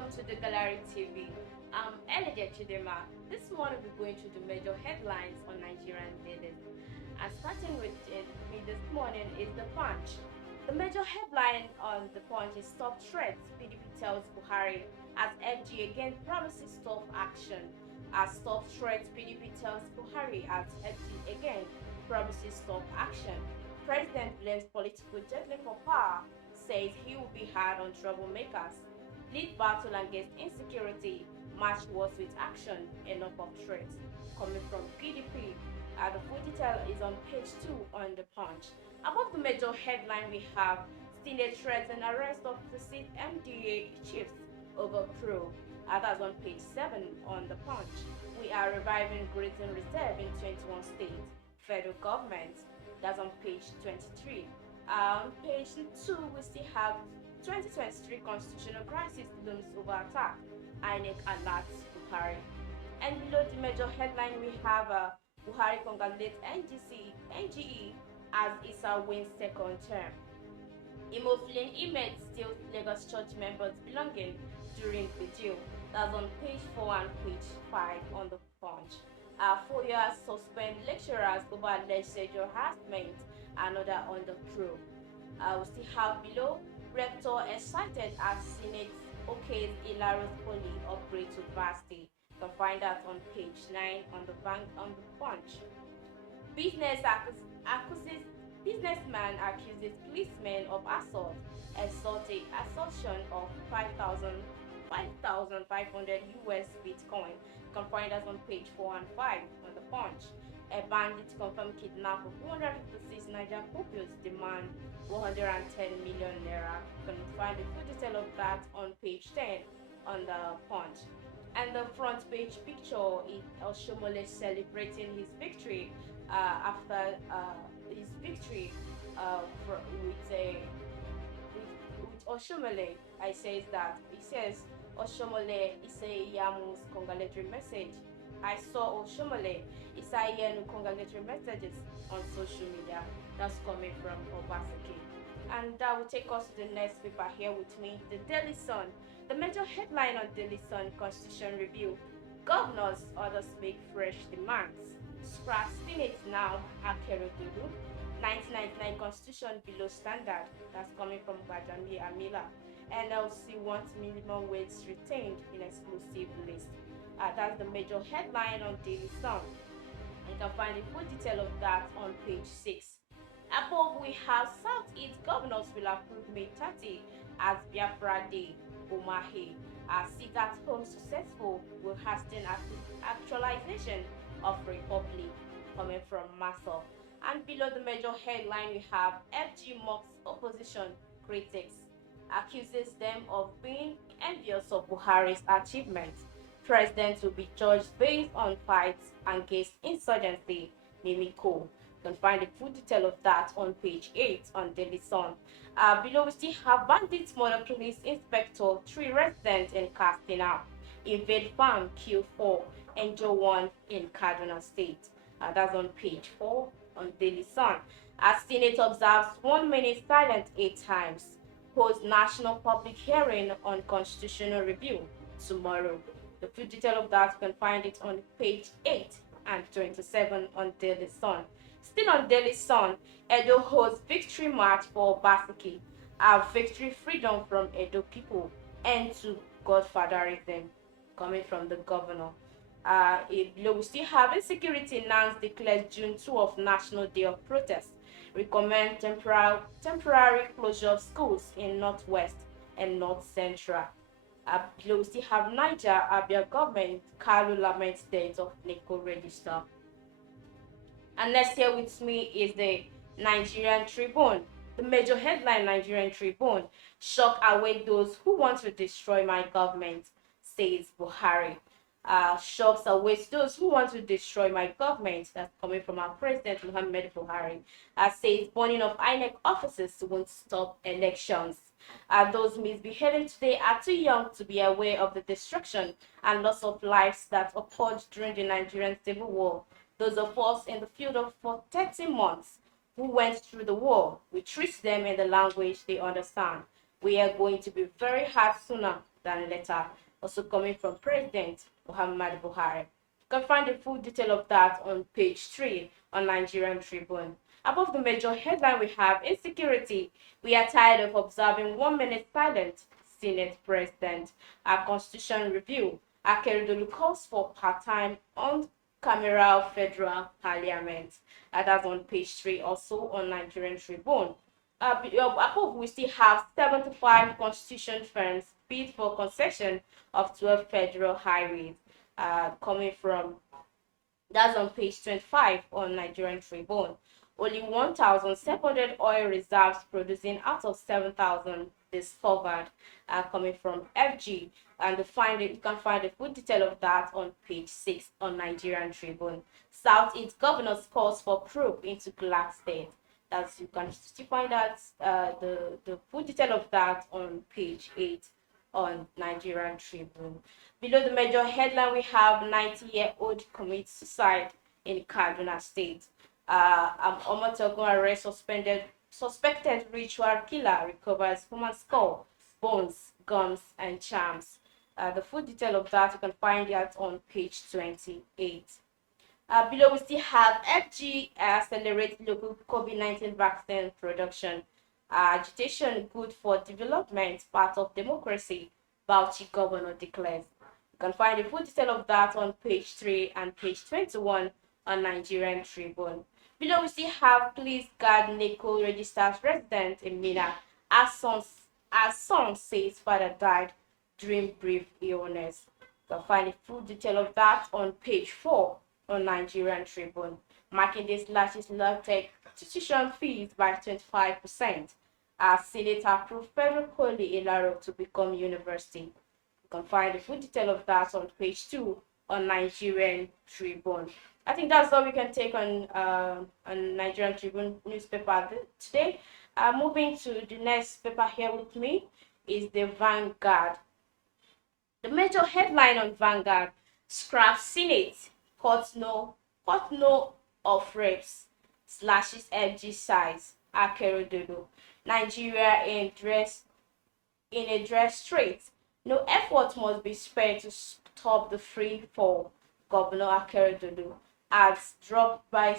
welcome to the Gallery TV. I'm Elijah Chidema. This morning we're going through the major headlines on Nigerian dailies. And starting with me this morning is The Punch. The major headline on The Punch is Stop Threats, PDP tells Buhari as FG again promises tough action. As Stop Threats, PDP tells Buhari as FG again promises tough action. President blames political juggling for power, says he will be hard on troublemakers. Lead battle against insecurity, match wars with action, enough of threats. Coming from PDP, the full detail is on page 2 on The Punch. Above the major headline we have Senate threats and arrest of the six MDA chiefs over crew. That's on page 7 on The Punch. We are reviving grazing reserve in 21 states. Federal government, that's on page 23. On page 2, we still have 2023 constitutional crisis looms over attack. INEC alerts Buhari. And below the major headline, we have Buhari congratulates NGE as Issa wins second term. Imoflin inmates steals Lagos church members' belonging during vigil. That's on page 4 and page 5 on The Punch. 4 years suspend lecturers over alleged sexual harassment. Another on the crew. We still have below rector excited as Senate okays Ilaros Poly upgrade to varsity. You can find that on page 9 on the Punch. Businessman accuses policemen of assault, assaultion of 5,500 US Bitcoin. You can find us on page 4 and 5 on the Punch. A bandit confirmed kidnap of 156 Niger pupils demand 110 million naira. You can find the full detail of that on page 10 on the Punch. And the front page picture is Oshomole celebrating his victory after his victory with Oshomole. I says that he says Oshomole Isayamu's congratulatory message. I saw Oshomole Isayanu congratulatory messages on social media. That's coming from Obaseki. And that will take us to the next paper here with me, the Daily Sun. The major headline on Daily Sun: Constitution Review. Governors orders make fresh demands. Scratch Senate now, Akeredolu. 1999 Constitution below standard. That's coming from Bajami Amila. NLC wants minimum wage retained in exclusive list. That's the major headline on Daily Sun. You can find the full detail of that on page 6. Above we have Southeast governors will approve May 30 as Biafra Day. Omahe. Sit at home successful will hasten actualization of Republic, coming from Maso. And below the major headline we have FG mocks opposition critics, accuses them of being envious of Buhari's achievements. President will be judged based on fights against insurgency. Mimiko. You can find the full detail of that on page 8 on Daily Sun. Below we still have bandits murder police inspector, 3 residents in Katsina. Invade farm, kill 4, injure 1 in Kaduna State. That's on page 4 on Daily Sun. As Senate observes 1 minute silence 8 times. Holds national public hearing on constitutional review tomorrow. The full detail of that you can find it on page 8 and 27 on Daily Sun. Still on Daily Sun, Edo hosts victory march for Obaseki. Victory freedom from Edo people, end to godfatherism, coming from the governor. Below we still have insecurity. NANS declares June 12 National Day of Protest. Recommend temporary closure of schools in Northwest and North Central. Below we still have Niger Abia government Kalu laments death of NECO register. And next here with me is the Nigerian Tribune. The major headline: Nigerian Tribune. Shock await those who want to destroy my government, says Buhari. Shocks await those who want to destroy my government. That's coming from our president, Muhammad Buhari. Says burning of INEC offices won't stop elections. Those misbehaving today are too young to be aware of the destruction and loss of lives that occurred during the Nigerian Civil War. Those of us in the field for 30 months who went through the war, we treat them in the language they understand. We are going to be very hard sooner than letter, also coming from President Muhammad Buhari. You can find the full detail of that on page 3 on Nigerian Tribune. Above the major headline, we have insecurity. We are tired of observing 1 minute silence. Senate President. Our Constitution review. Akeredolu calls for part-time on-cameral federal parliament. That's on page 3, also on Nigerian Tribune. Above, we still have 75 constitution firms bid for concession of 12 federal highways. Coming from, that's on page 25 on Nigerian Tribune. Only 1,700 oil reserves producing out of 7,000 discovered, coming from FG. And you can find the full detail of that on page 6 on Nigerian Tribune. Southeast governors calls for probe into Black State. That's, you can still find that the full detail of that on page 8 on Nigerian Tribune. Below the major headline, we have 90-year-old commits suicide in Kaduna State. Omotogun arrest suspected ritual killer recovers human skull, bones, guns, and charms. The full detail of that, you can find that on page 28. Below, we still have FG accelerates local COVID-19 vaccine production. Agitation good for development, part of democracy, Bauchi governor declares. You can find the full detail of that on page 3 and page 21 on Nigerian Tribune. Below, we still have police guard NECO registers resident in Mina. As son says father died during brief illness. You can find the full detail of that on page 4 on Nigerian Tribune. Marking this lashes LAUTECH tuition fees by 25%. Senate approved Federal Poly Ilaro to become university. You can find the full detail of that on page 2 on Nigerian Tribune. I think that's all we can take on Nigerian Tribune newspaper today. Moving to the next paper here with me is the Vanguard. The major headline on Vanguard: scraps Senate, court no of rapes, slashes FG size, Akeredolu. Nigeria in a dress straight. No effort must be spared to stop the free fall. Governor Akeredolu adds dropped by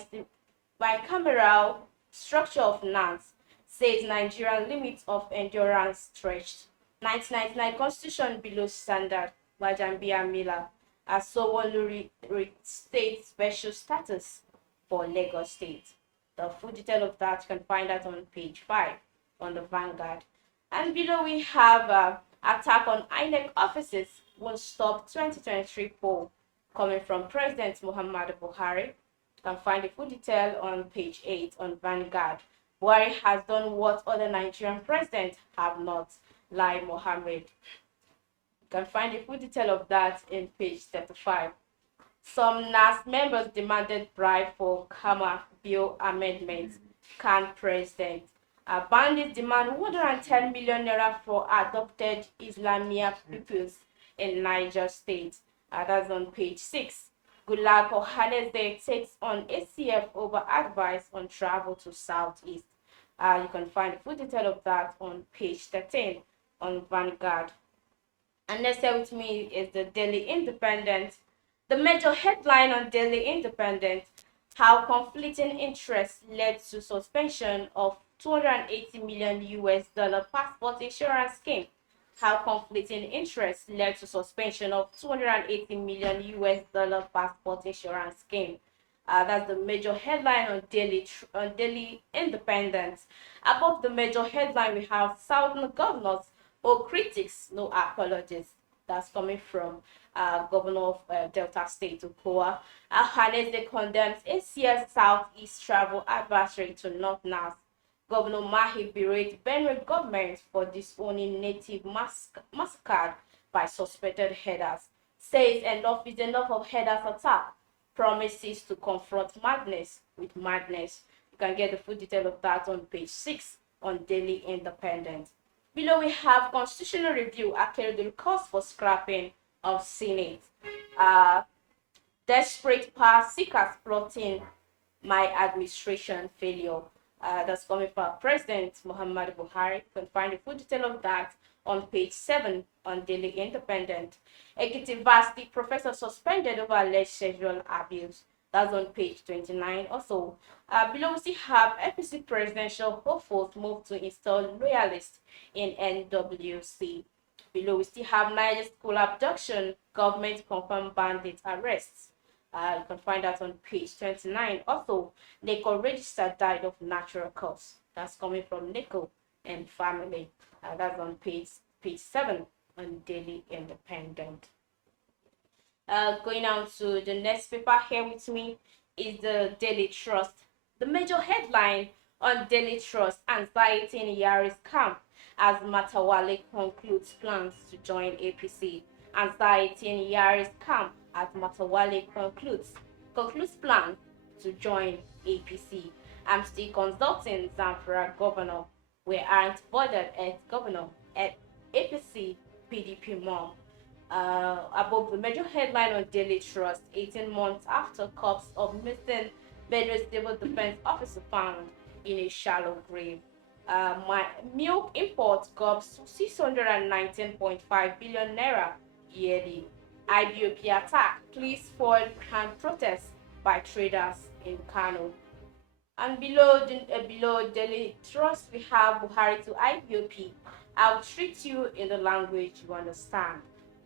cameral structure of NANS, says Nigerian limits of endurance stretched. 1999 Constitution below standard, Bajambia Miller. As Sowolu restates special status for Lagos State. The full detail of that, you can find that on page 5 on the Vanguard. And below, we have attack on INEC offices won't stop 2023 poll, coming from President Muhammad Buhari. You can find the full detail on page 8 on Vanguard. Buhari has done what other Nigerian presidents have not, Lai Mohammed. You can find the full detail of that in page 35. Some NAS members demanded bribe for Kama bill amendments. Can President. Bandits demand 110 million naira for adopted Islamia pupils in Niger State. That's on page 6. Goodluck Ohaneze takes on ACF over advice on travel to Southeast. You can find the full detail of that on page 13 on Vanguard. And next here with me is the Daily Independent. The major headline on Daily Independent: how conflicting interests led to suspension of 280 million US dollar passport insurance scheme. How conflicting interests led to suspension of 280 million US dollar passport insurance scheme. That's the major headline on Daily Independent. Above the major headline, we have Southern governors owe critics no apologies. That's coming from Governor of Delta State, Okowa. Ohaneze condemns ACS Southeast travel advisory to North NAS. Governor Mahi berates Benue government for disowning native massacred by suspected headers. Says enough is enough of headers attack. Promises to confront madness with madness. You can get the full detail of that on page 6 on Daily Independent. Below, we have constitutional review. Akeredolu calls for scrapping of Senate. Desperate power seekers plotting my administration failure. That's coming from President Muhammad Buhari. You can find the full detail of that on page 7 on Daily Independent. Ekiti University professor suspended over alleged sexual abuse. That's on page 29. Also, below we still have APC presidential hopefuls move to install loyalists in NWC. Below we still have Niger school abduction, government confirmed bandit arrests. You can find that on page 29. Also, Nico registered died of natural cause. That's coming from Nico and family. That's on page 7 on Daily Independent. Going on to the next paper here with me is the Daily Trust. The major headline on Daily Trust: anxiety in Yaris camp as Matawale concludes plans to join APC. Anxiety in Yaris camp as Matawale concludes plans to join APC. I'm still consulting Zamfara governor. We aren't bothered as governor at APC PDP mom. Above the major headline on Daily Trust: 18 months after corpse of missing Benue Civil Defense officer found in a shallow grave. My milk imports gobs 619.5 billion naira yearly. IBOP attack, please foil can protest by traders in Kano. And below Daily Trust, we have Buhari to IBOP. I'll treat you in the language you understand.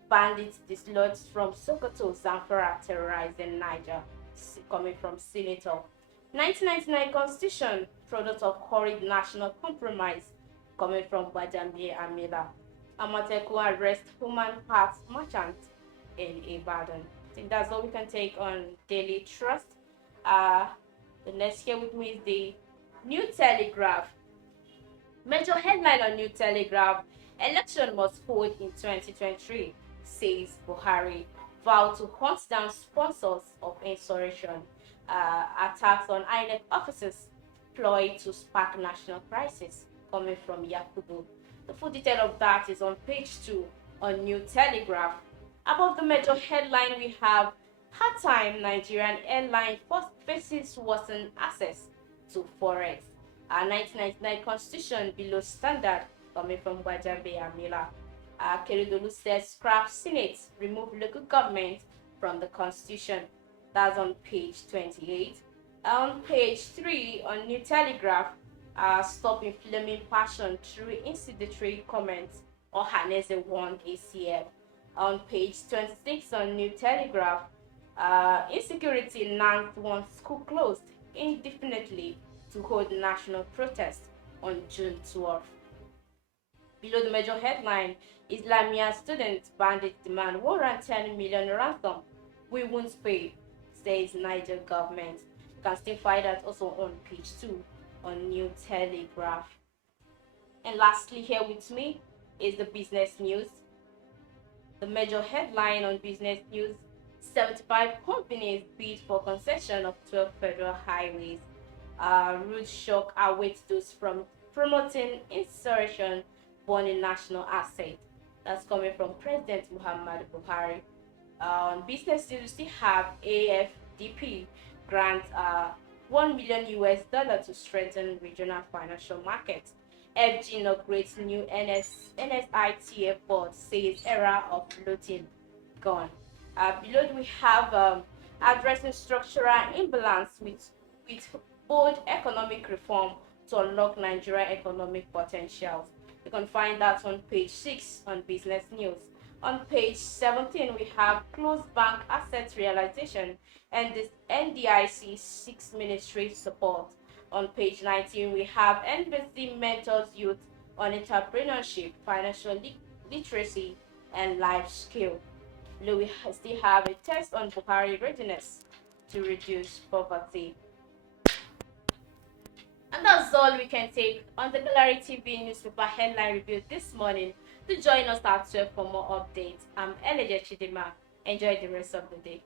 Bandits dislodged from Sokoto, Zamfara terrorizing Niger. Coming from Senator. 1999 Constitution, product of horrid national compromise. Coming from Bajambi Amila. Amateku arrest human parts merchant in Ibadan. I think that's all we can take on Daily Trust. The next here with me is the New Telegraph. Major headline on New Telegraph: election must hold in 2023, says Buhari. Vow to hunt down sponsors of insurrection. Attacks on INEC officers ploy to spark national crisis. Coming from Yakubu. The full detail of that is on page 2 on New Telegraph. Above the major headline, we have hard time Nigerian airline faces worsen access to forex. 1999 Constitution below standard. Coming from Bajabe Amila. Keridolu says scrap Senate, remove local government from the Constitution. That's on page 28. On page 3 on New Telegraph, stop inflaming passion through incidentary comments. Ohaneze won ACF. On page 26 on New Telegraph, insecurity Nanth wants school closed indefinitely to hold national protest on June 12th. Below the major headline, Islamia students bandit demand 110 million ransom. We won't pay, says Niger government. You can still find that also on page 2 on New Telegraph. And lastly here with me is the business news. The major headline on business news: 75 companies bid for concession of 12 federal highways. Rude shock awaits those from promoting insurrection burning national asset. That's coming from President Muhammadu Buhari. On business news, we still have AFDP grant $1 million to strengthen regional financial markets. FG inaugurates new NSITF board, says era of looting gone. Below we have addressing structural imbalance with bold economic reform to unlock Nigeria economic potentials. You can find that on page 6 on business news. On page 17, we have closed bank asset realization and this NDIC 6 ministry support. On page 19, we have NBC mentors youth on entrepreneurship, financial literacy, and life skill. We still have a test on Buhari readiness to reduce poverty. And that's all we can take on the Gallery TV newspaper headline review this morning. Do join us at 12 for more updates. I'm Eleje Chidima. Enjoy the rest of the day.